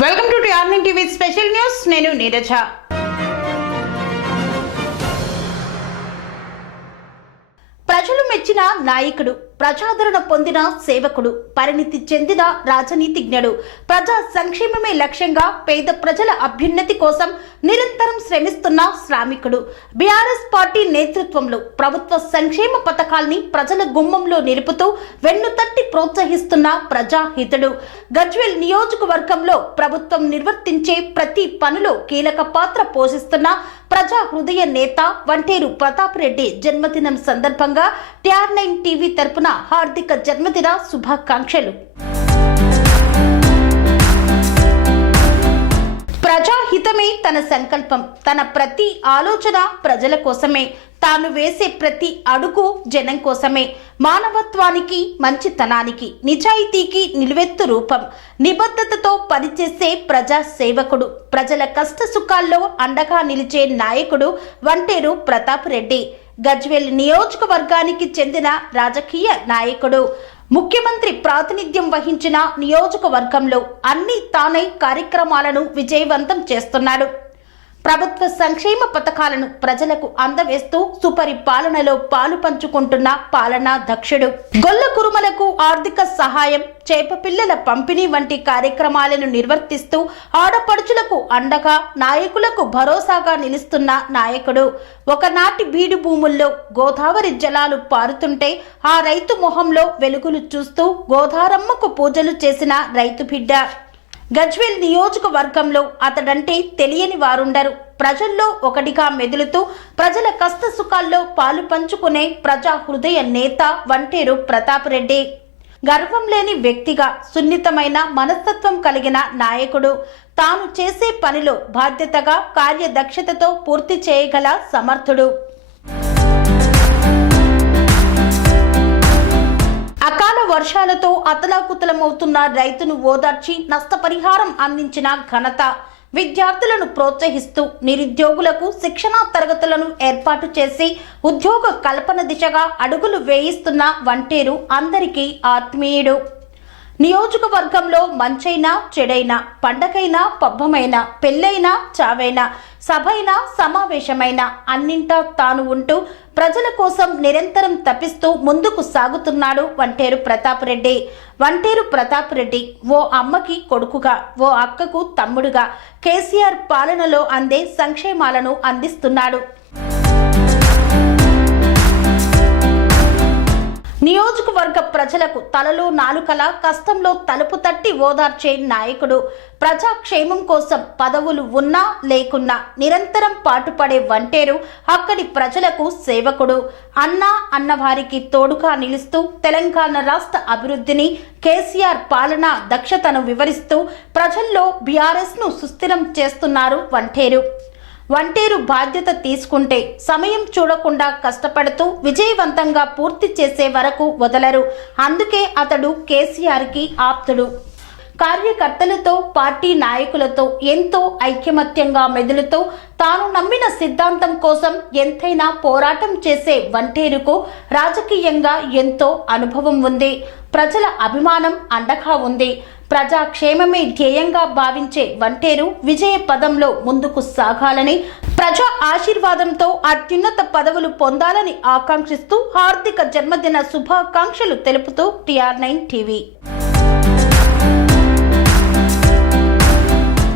Welcome to టిఆర్9 TV special news. నేను నీరజ. ప్రజలు మెచ్చిన నాయకుడు, ప్రజాదరణ పొందిన సేవకుడు, పరిణితి చెందిన రాజనీతిజ్ఞుడు, ప్రజా సంక్షేమమే లక్ష్యంగా పేద ప్రజల అభ్యున్నతి కోసం నిరంతరం శ్రమిస్తున్న శ్రామికుడు. బీఆర్ఎస్ పార్టీ నేతృత్వంలో ప్రభుత్వ సంక్షేమ పథకాల్ని ప్రజల గుమ్మంలో నిలుపుతూ వెన్నుతట్టి ప్రోత్సహిస్తున్న ప్రజాహితుడు. గజ్వేల్ నియోజకవర్గంలో ప్రభుత్వం నిర్వర్తించే ప్రతి పనిలో కీలక పాత్ర పోషిస్తున్న ప్రజా హృదయ నేత వంటేరు ప్రతాప్ రెడ్డి జన్మదినం సందర్భంగా టిఆర్9 టీవీ తరపున హార్దిక జన్మదిన శుభాకాంక్షలు. ప్రజాహితమే తన సంకల్పం, తన ప్రతి ఆలోచన ప్రజల కోసమే, తాను వేసే ప్రతి అడుగు జనం కోసమే. మానవత్వానికి, మంచితనానికి, నిజాయితీకి నిలువెత్తు రూపం. నిబద్ధతతో పనిచేసే ప్రజా సేవకుడు, ప్రజల కష్ట సుఖాల్లో అండగా నిలిచే నాయకుడు వంటేరు ప్రతాప్ రెడ్డి. గజ్వేల్ నియోజకవర్గానికి చెందిన రాజకీయ నాయకుడు. ముఖ్యమంత్రి ప్రాతినిధ్యం వహించిన నియోజకవర్గంలో అన్ని తానై కార్యక్రమాలను విజయవంతం చేస్తున్నాడు. ప్రభుత్వ సంక్షేమ పథకాలను ప్రజలకు అందవేస్తూ సుపరిపాలనలో పాలు పంచుకుంటున్న పాలనా దక్షుడు. గొల్ల కురుమలకు ఆర్థిక సహాయం, చేప పిల్లల పంపిణీ వంటి కార్యక్రమాలను నిర్వర్తిస్తూ ఆడపడుచులకు అండగా, నాయకులకు భరోసాగా నిలుస్తున్న నాయకుడు. ఒకనాటి బీడు భూముల్లో గోదావరి జలాలు పారుతుంటే ఆ రైతు మొహంలో వెలుగులు చూస్తూ గోదారమ్మకు పూజలు చేసిన రైతు బిడ్డ. గజ్వేల్ నియోజకవర్గంలో అతడంటే తెలియని వారుండరు. ప్రజల్లో ఒకటిగా మెదులుతూ ప్రజల కష్ట సుఖాల్లో పాలు పంచుకునే ప్రజా హృదయ నేత వంటేరు ప్రతాప్ రెడ్డి. గర్వం లేని వ్యక్తిగా, సున్నితమైన మనస్తత్వం కలిగిన నాయకుడు. తాను చేసే పనిలో బాధ్యతగా, కార్యదక్షతతో పూర్తి చేయగల సమర్థుడు. అకాల వర్షాలతో అతలాకుతలమవుతున్న రైతును ఓదార్చి నష్టపరిహారం అందించిన ఘనత. విద్యార్థులను ప్రోత్సహిస్తూ నిరుద్యోగులకు శిక్షణా తరగతులను ఏర్పాటు చేసి ఉద్యోగ కల్పన దిశగా అడుగులు వేయిస్తున్న వంటేరు అందరికీ ఆత్మీయుడు. నియోజకవర్గంలో మంచైనా చెడైనా, పండగైనా పబ్బమైనా, పెళ్ళైనా చావైనా, సభైనా సమావేశమైనా అన్నింటా తాను ఉంటూ ప్రజల కోసం నిరంతరం తపిస్తూ ముందుకు సాగుతున్నాడు వంటేరు ప్రతాప్ రెడ్డి. వంటేరు ప్రతాప్ రెడ్డి ఓ అమ్మకి కొడుకుగా, ఓ అక్కకు తమ్ముడుగా కేసీఆర్ పాలనలో అందే సంక్షేమాలను అందిస్తున్నాడు. నియోజకవర్గ ప్రజలకు తలలో నాలుకల, కష్టంలో తలుపు తట్టి ఓదార్చే నాయకుడు. ప్రజాక్షేమం కోసం పదవులు ఉన్నా లేకున్నా నిరంతరం పాటుపడే వంటేరు అక్కడి ప్రజలకు సేవకుడు. అన్నవారికి తోడుగా నిలుస్తూ తెలంగాణ రాష్ట్ర అభివృద్ధిని, కేసీఆర్ పాలనా దక్షతను వివరిస్తూ ప్రజల్లో బీఆర్ఎస్ను సుస్థిరం చేస్తున్నారు వంటేరు. వంటేరు బాధ్యత తీసుకుంటే సమయం చూడకుండా కష్టపడుతూ విజయవంతంగా పూర్తి చేసే వరకు వదలరు. అందుకే అతడు కేసీఆర్కి ఆప్తుడు. కార్యకర్తలతో, పార్టీ నాయకులతో ఎంతో ఐకమత్యంగా మెదులుతూ తాను నమ్మిన సిద్ధాంతం కోసం ఎంతైనా పోరాటం చేసే వంటేరుకు రాజకీయంగా ఎంతో అనుభవం ఉంది. ప్రజల అభిమానం అండగా ఉంది. ప్రజాక్షేమమే ధ్యేయంగా భావించే వంటేరు విజయ పదంలో ముందుకు సాగాలని, ప్రజా ఆశీర్వాదంతో అత్యున్నత పదవులు పొందాలని ఆకాంక్షిస్తూ హార్దిక జన్మదిన శుభాకాంక్షలు తెలుపుతూ టిఆర్9 టీవీ.